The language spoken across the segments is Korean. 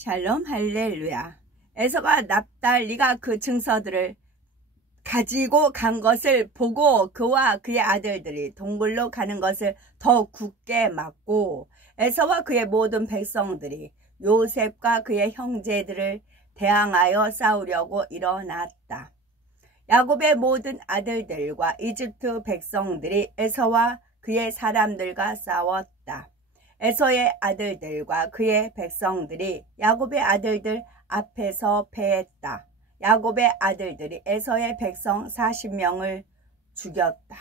샬롬 할렐루야. 에서가 납달리가 그 증서들을 가지고 간 것을 보고 그와 그의 아들들이 동굴로 가는 것을 더 굳게 막고 에서와 그의 모든 백성들이 요셉과 그의 형제들을 대항하여 싸우려고 일어났다. 야곱의 모든 아들들과 이집트 백성들이 에서와 그의 사람들과 싸웠다. 에서의 아들들과 그의 백성들이 야곱의 아들들 앞에서 패했다. 야곱의 아들들이 에서의 백성 40명을 죽였다.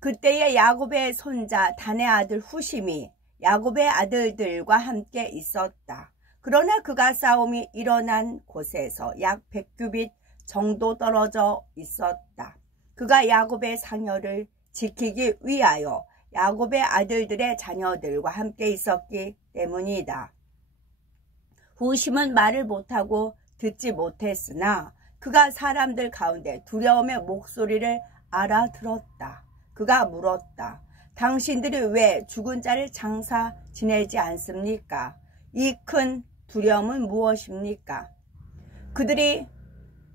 그때에 야곱의 손자 단의 아들 후심이 야곱의 아들들과 함께 있었다. 그러나 그가 싸움이 일어난 곳에서 약 100규빗 정도 떨어져 있었다. 그가 야곱의 상여를 지키기 위하여 야곱의 아들들의 자녀들과 함께 있었기 때문이다. 후심은 말을 못하고 듣지 못했으나 그가 사람들 가운데 두려움의 목소리를 알아들었다. 그가 물었다. 당신들이 왜 죽은 자를 장사 지내지 않습니까? 이 큰 두려움은 무엇입니까? 그들이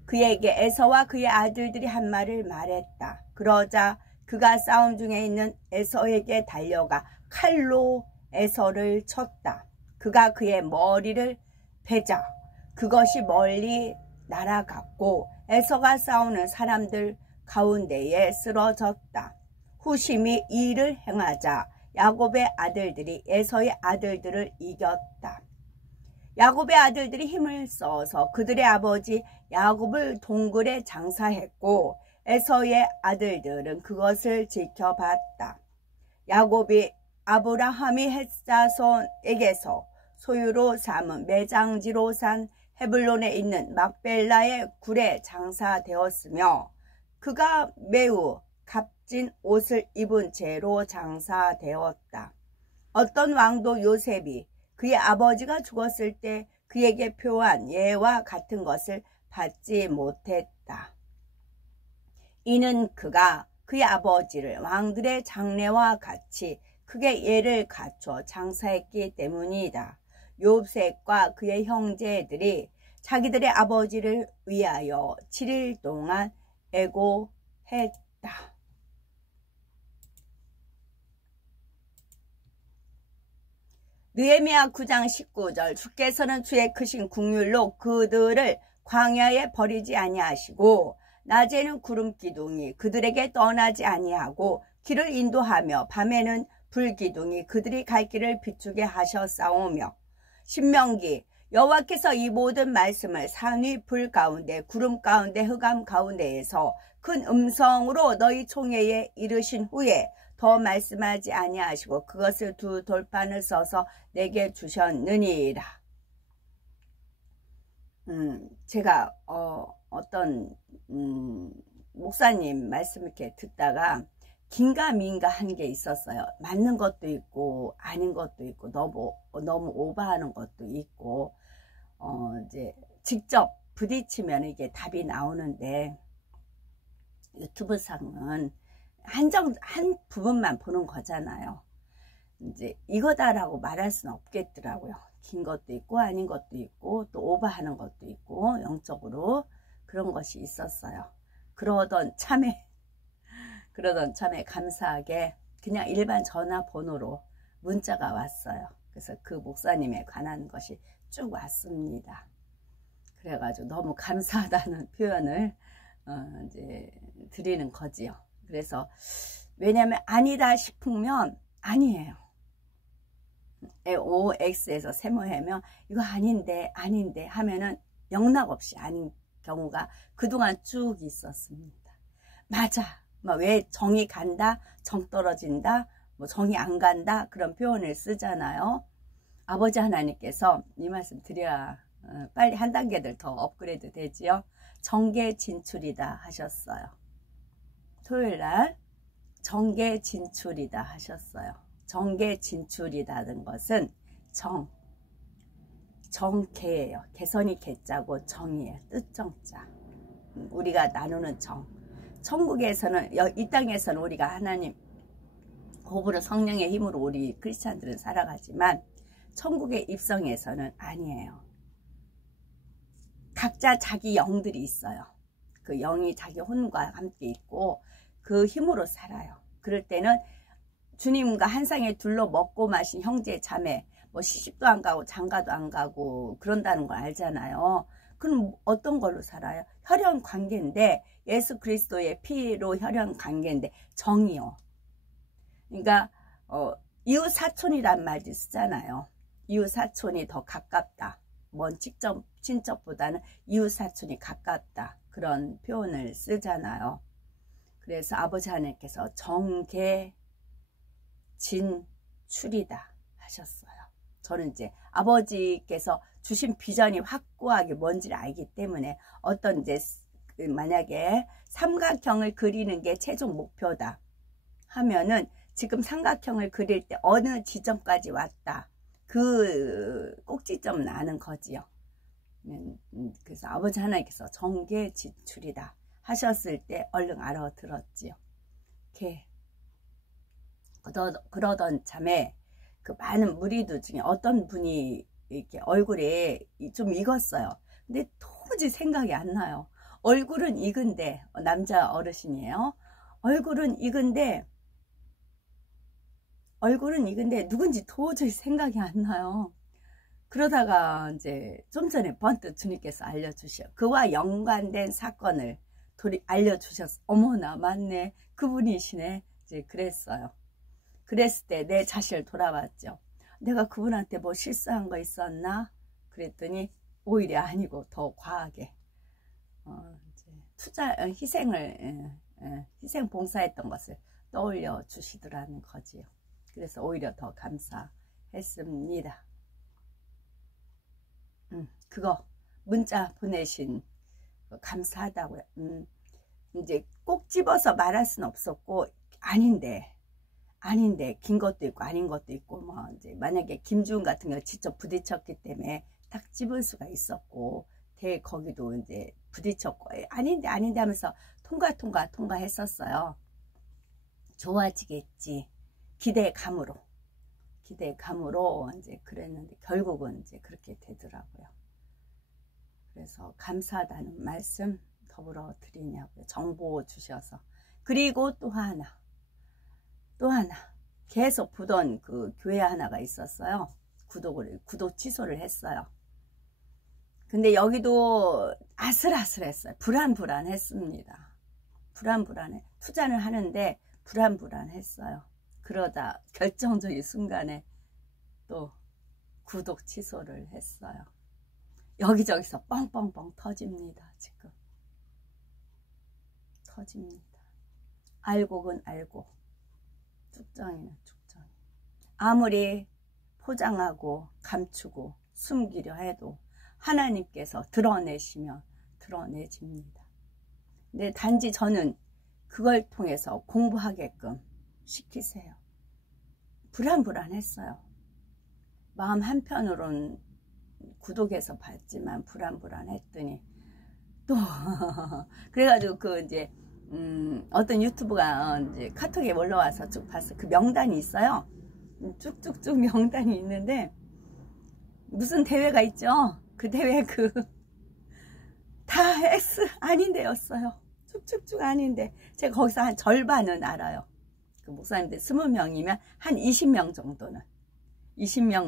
그에게 에서와 그의 아들들이 한 말을 말했다. 그러자 그가 싸움 중에 있는 에서에게 달려가 칼로 에서를 쳤다. 그가 그의 머리를 베자 그것이 멀리 날아갔고 에서가 싸우는 사람들 가운데에 쓰러졌다. 후심이 이 일을 행하자 야곱의 아들들이 에서의 아들들을 이겼다. 야곱의 아들들이 힘을 써서 그들의 아버지 야곱을 동굴에 장사했고 에서의 아들들은 그것을 지켜봤다. 야곱이 아브라함이 햇자손에게서 소유로 삼은 매장지로 산 헤블론에 있는 막벨라의 굴에 장사되었으며 그가 매우 값진 옷을 입은 채로 장사되었다. 어떤 왕도 요셉이 그의 아버지가 죽었을 때 그에게 표한 예와 같은 것을 받지 못했다. 이는 그가 그의 아버지를 왕들의 장례와 같이 크게 예를 갖춰 장사했기 때문이다. 요셉과 그의 형제들이 자기들의 아버지를 위하여 7일 동안 애고했다. 느헤미야 9장 19절 주께서는 주의 크신 국률로 그들을 광야에 버리지 아니하시고 낮에는 구름 기둥이 그들에게 떠나지 아니하고 길을 인도하며 밤에는 불 기둥이 그들이 갈 길을 비추게 하셨사오며 신명기 여호와께서 이 모든 말씀을 산 위 불 가운데 구름 가운데 흑암 가운데에서 큰 음성으로 너희 총회에 이르신 후에 더 말씀하지 아니하시고 그것을 두 돌판을 써서 내게 주셨느니라. 제가 어떤 목사님 말씀 이렇게 듣다가 긴가민가 한 게 있었어요. 맞는 것도 있고 아닌 것도 있고 너무 오버하는 것도 있고 이제 직접 부딪히면 이게 답이 나오는데 유튜브상은 한 부분만 보는 거잖아요. 이제 이거다라고 말할 수는 없겠더라고요. 긴 것도 있고 아닌 것도 있고 또 오버하는 것도 있고 영적으로 그런 것이 있었어요. 그러던 참에 감사하게 그냥 일반 전화번호로 문자가 왔어요. 그래서 그 목사님에 관한 것이 쭉 왔습니다. 그래가지고 너무 감사하다는 표현을 이제 드리는 거지요. 그래서 왜냐하면 아니다 싶으면 아니에요. OX에서 세모하면 이거 아닌데 하면은 영락없이 아닌 경우가 그동안 쭉 있었습니다. 맞아. 왜 정이 간다, 정 떨어진다, 정이 안 간다 그런 표현을 쓰잖아요. 아버지 하나님께서 이 말씀 드려야 빨리 한 단계들 더 업그레이드 되지요. 정계 진출이다 하셨어요. 토요일날 정계 진출이다 하셨어요. 정계 진출이라는 것은 정계예요. 개선이 개자고 정이에요. 뜻정자. 우리가 나누는 정. 천국에서는 이 땅에서는 우리가 하나님 호불호 성령의 힘으로 우리 크리스찬들은 살아가지만 천국의 입성에서는 아니에요. 각자 자기 영들이 있어요. 그 영이 자기 혼과 함께 있고 그 힘으로 살아요. 그럴 때는 주님과 한 상에 둘러 먹고 마신 형제 자매, 뭐 시집도 안 가고 장가도 안 가고 그런다는 걸 알잖아요. 그럼 어떤 걸로 살아요? 혈연 관계인데, 예수 그리스도의 피로 혈연 관계인데 정이요. 그러니까 이웃 사촌이란 말도 쓰잖아요. 이웃 사촌이 더 가깝다. 먼 직접 친척보다는 이웃 사촌이 가깝다. 그런 표현을 쓰잖아요. 그래서 아버지 하나님께서 정계 진출이다 하셨어요. 저는 이제 아버지께서 주신 비전이 확고하게 뭔지를 알기 때문에 어떤 이제 만약에 삼각형을 그리는 게 최종 목표다 하면은 지금 삼각형을 그릴 때 어느 지점까지 왔다. 그 꼭지점은 아는 거지요. 그래서 아버지 하나님께서 정계 진출이다 하셨을 때 얼른 알아들었지요. 이렇게 그러던 참에 그 많은 무리들 중에 어떤 분이 이렇게 얼굴에 좀 익었어요. 근데 도무지 생각이 안 나요. 얼굴은 익은데, 남자 어르신이에요. 얼굴은 익은데 누군지 도저히 생각이 안 나요. 그러다가 이제 좀 전에 번뜩 주님께서 알려주셔. 그와 연관된 사건을 알려주셨어. 어머나, 맞네. 그분이시네. 이제 그랬어요. 그랬을 때 내 자신을 돌아봤죠. 내가 그분한테 뭐 실수한 거 있었나? 그랬더니 오히려 아니고 더 과하게 이제 희생 봉사했던 것을 떠올려 주시더라는 거지요. 그래서 오히려 더 감사했습니다. 그거 문자 보내신 감사하다고요. 이제 꼭 집어서 말할 수는 없었고 아닌데 긴 것도 있고 아닌 것도 있고 뭐 이제 만약에 김주은 같은 경우 직접 부딪혔기 때문에 딱 집을 수가 있었고 거기도 이제 부딪혔고 아닌데 하면서 통과했었어요. 좋아지겠지 기대감으로 이제 그랬는데 결국은 이제 그렇게 되더라고요. 그래서 감사하다는 말씀 더불어 드리냐고요. 정보 주셔서. 그리고 또 하나 계속 보던 그 교회 하나가 있었어요. 구독 취소를 했어요. 근데 여기도 아슬아슬했어요. 불안했습니다. 투자를 하는데 불안했어요. 그러다 결정적인 순간에 또 구독 취소를 했어요. 여기저기서 뻥뻥뻥 터집니다. 지금 터집니다. 알고는 알고 쭉정이는 쭉정이. 아무리 포장하고 감추고 숨기려 해도 하나님께서 드러내시면 드러내집니다. 근데 단지 저는 그걸 통해서 공부하게끔 시키세요. 불안했어요. 마음 한편으로는 구독해서 봤지만 불안했더니 또 그래가지고 그 이제 어떤 유튜브가 이제 카톡에 올라와서 쭉 봤어요. 그 명단이 있어요. 쭉쭉쭉 명단이 있는데 무슨 대회가 있죠. 그 대회 다 X 아닌데였어요. 쭉쭉쭉 아닌데 제가 거기서 한 절반은 알아요. 그 목사님들 20명이면 한 20명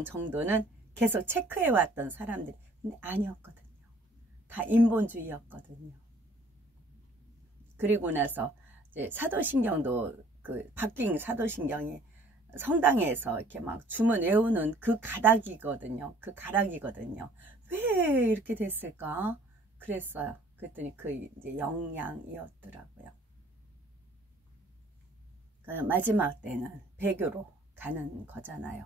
정도는 계속 체크해왔던 사람들. 근데 아니었거든요. 다 인본주의였거든요. 그리고 나서 이제 사도신경도 바뀐 사도신경이 성당에서 이렇게 막 주문 외우는 그 가닥이거든요. 왜 이렇게 됐을까? 그랬어요. 그랬더니 이제 영향이었더라고요. 마지막 때는 배교로 가는 거잖아요.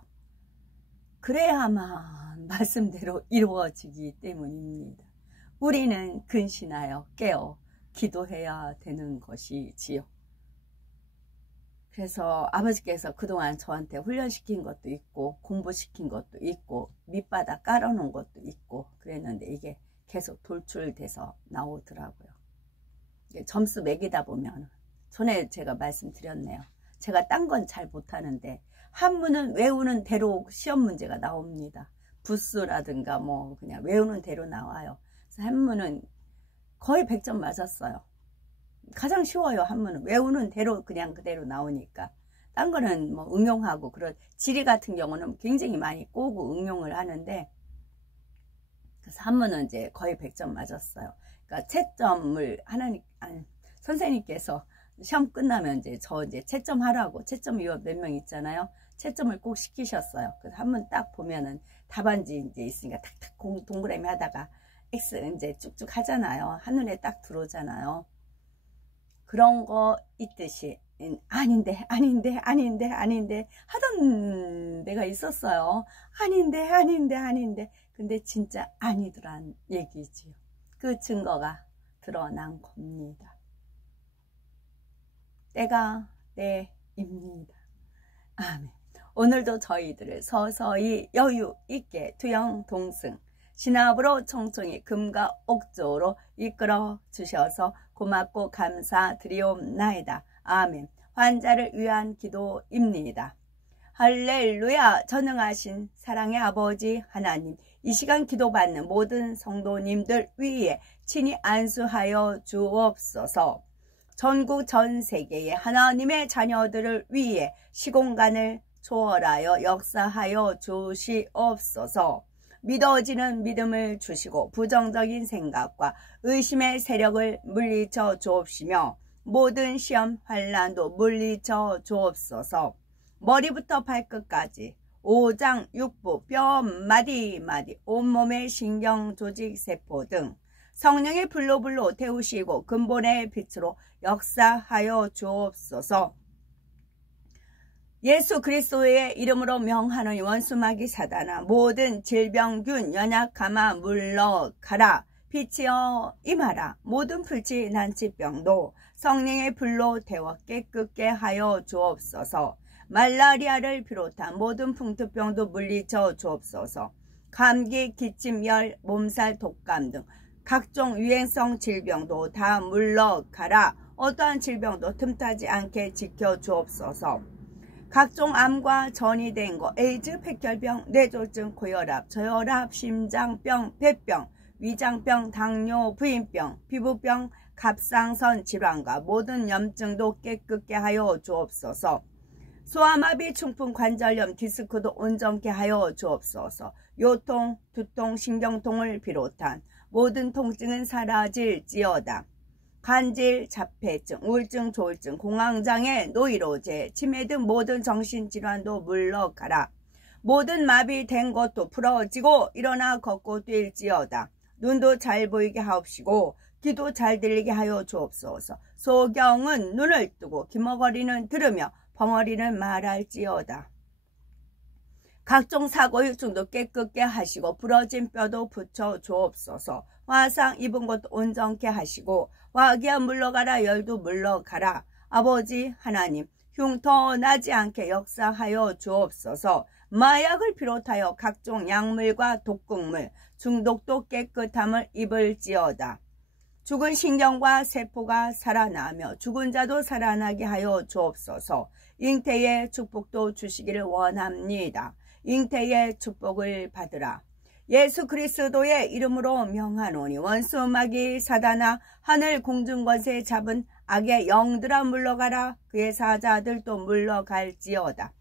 그래야만 말씀대로 이루어지기 때문입니다. 우리는 근신하여 깨어 기도해야 되는 것이지요. 그래서 아버지께서 그동안 저한테 훈련시킨 것도 있고 공부시킨 것도 있고 밑바닥 깔아놓은 것도 있고 그랬는데 이게 계속 돌출돼서 나오더라고요. 점수 매기다 보면 전에 제가 말씀드렸네요. 제가 딴 건 잘 못하는데 한문은 외우는 대로 시험 문제가 나옵니다. 부수라든가 뭐 그냥 외우는 대로 나와요. 그래서 한문은 거의 100점 맞았어요. 가장 쉬워요. 한문은 외우는 대로 그냥 그대로 나오니까. 딴 거는 뭐 응용하고, 그런 지리 같은 경우는 굉장히 많이 꼬고 응용을 하는데, 그래서 한문은 이제 거의 100점 맞았어요. 그러니까 채점을 선생님께서 시험 끝나면 이제 채점 하라고, 채점 위원 몇 명 있잖아요. 채점을 꼭 시키셨어요. 그래서 한문 딱 보면은 답안지 이제 있으니까 탁탁 동그라미 하다가 X 이제 쭉쭉 하잖아요. 한눈에 딱 들어오잖아요. 그런 거 있듯이 아닌데 하던 데가 있었어요. 아닌데 근데 진짜 아니더란 얘기지요. 그 증거가 드러난 겁니다. 때가 때입니다. 아멘. 오늘도 저희들을 서서히 여유 있게 투영 동승 신압으로 총총히 금과 옥조로 이끌어 주셔서 고맙고 감사드리옵나이다. 아멘. 환자를 위한 기도입니다. 할렐루야. 전능하신 사랑의 아버지 하나님, 이 시간 기도받는 모든 성도님들 위에 친히 안수하여 주옵소서. 전국 전 세계의 하나님의 자녀들을 위해 시공간을 초월하여 역사하여 주시옵소서. 믿어지는 믿음을 주시고 부정적인 생각과 의심의 세력을 물리쳐 주옵시며 모든 시험 환난도 물리쳐 주옵소서. 머리부터 발끝까지 오장 육부 뼈 마디 온몸의 신경 조직 세포 등 성령의 불로 태우시고 근본의 빛으로 역사하여 주옵소서. 예수 그리스도의 이름으로 명하노니 원수마귀 사단아, 모든 질병균 연약함아 물러가라. 빛이여 임하라. 모든 풀치 난치병도 성령의 불로 태워 깨끗게 하여 주옵소서. 말라리아를 비롯한 모든 풍토병도 물리쳐 주옵소서. 감기, 기침, 열, 몸살, 독감 등 각종 유행성 질병도 다 물러가라. 어떠한 질병도 틈타지 않게 지켜주옵소서. 각종 암과 전이된 거, 에이즈, 백혈병, 뇌졸중, 고혈압, 저혈압, 심장병, 폐병, 위장병, 당뇨, 부인병, 피부병, 갑상선 질환과 모든 염증도 깨끗게 하여 주옵소서. 소아마비, 중풍, 관절염, 디스크도 온전케 하여 주옵소서. 요통, 두통, 신경통을 비롯한 모든 통증은 사라질지어다. 간질, 자폐증, 우울증, 조울증, 공황장애, 노이로제, 치매 등 모든 정신질환도 물러가라. 모든 마비된 것도 풀어지고 일어나 걷고 뛸지어다. 눈도 잘 보이게 하옵시고 귀도 잘 들리게 하여 주옵소서. 소경은 눈을 뜨고 기머거리는 들으며 벙어리는 말할지어다. 각종 사고유증도 깨끗게 하시고 부러진 뼈도 붙여 주옵소서. 화상 입은 것도 온전케 하시고 화기야 물러가라. 열도 물러가라. 아버지 하나님, 흉터 나지 않게 역사하여 주옵소서. 마약을 비롯하여 각종 약물과 독극물, 중독도 깨끗함을 입을지어다. 죽은 신경과 세포가 살아나며 죽은 자도 살아나게 하여 주옵소서. 잉태의 축복도 주시기를 원합니다. 잉태의 축복을 받으라. 예수 그리스도의 이름으로 명하노니 원수마귀 사단아, 하늘 공중권세 잡은 악의 영들아 물러가라. 그의 사자들도 물러갈지어다.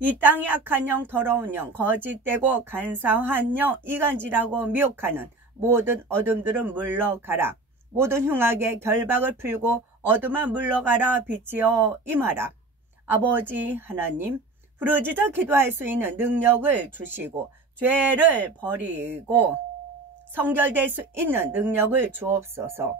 이 땅의 악한 영, 더러운 영, 거짓되고 간사한 영, 이간질하고 미혹하는 모든 어둠들은 물러가라. 모든 흉악의 결박을 풀고 어둠아 물러가라. 빛이여 임하라. 아버지 하나님, 부르짖어 기도할 수 있는 능력을 주시고 죄를 버리고 성결될 수 있는 능력을 주옵소서.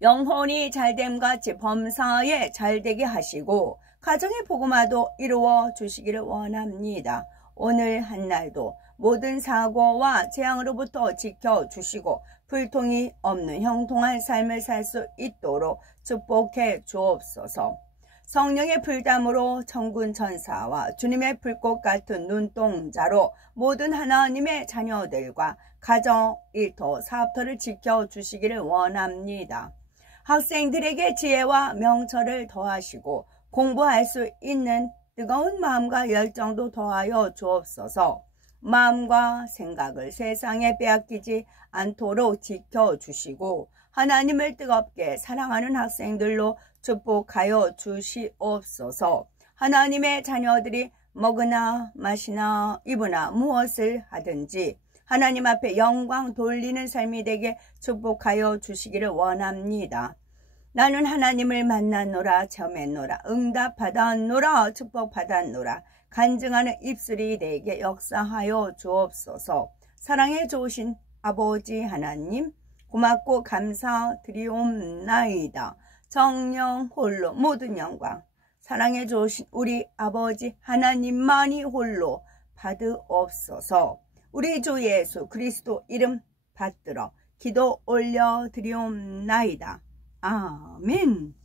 영혼이 잘됨 같이 범사에 잘되게 하시고 가정의 복음화도 이루어 주시기를 원합니다. 오늘 한날도 모든 사고와 재앙으로부터 지켜주시고 불통이 없는 형통한 삶을 살 수 있도록 축복해 주옵소서. 성령의 불담으로 천군 천사와 주님의 불꽃 같은 눈동자로 모든 하나님의 자녀들과 가정, 일터, 사업터를 지켜주시기를 원합니다. 학생들에게 지혜와 명철을 더하시고 공부할 수 있는 뜨거운 마음과 열정도 더하여 주옵소서. 마음과 생각을 세상에 빼앗기지 않도록 지켜주시고 하나님을 뜨겁게 사랑하는 학생들로 축복하여 주시옵소서. 하나님의 자녀들이 먹으나 마시나 입으나 무엇을 하든지 하나님 앞에 영광 돌리는 삶이 되게 축복하여 주시기를 원합니다. 나는 하나님을 만났노라, 체험했노라, 응답받았노라, 축복받았노라. 간증하는 입술이 내게 역사하여 주옵소서. 사랑에 좋으신 아버지 하나님, 고맙고 감사드리옵나이다. 정령 홀로 모든 영광, 사랑에 좋으신 우리 아버지 하나님만이 홀로 받으옵소서. 우리 주 예수 그리스도 이름 받들어 기도 올려드리옵나이다. 아멘.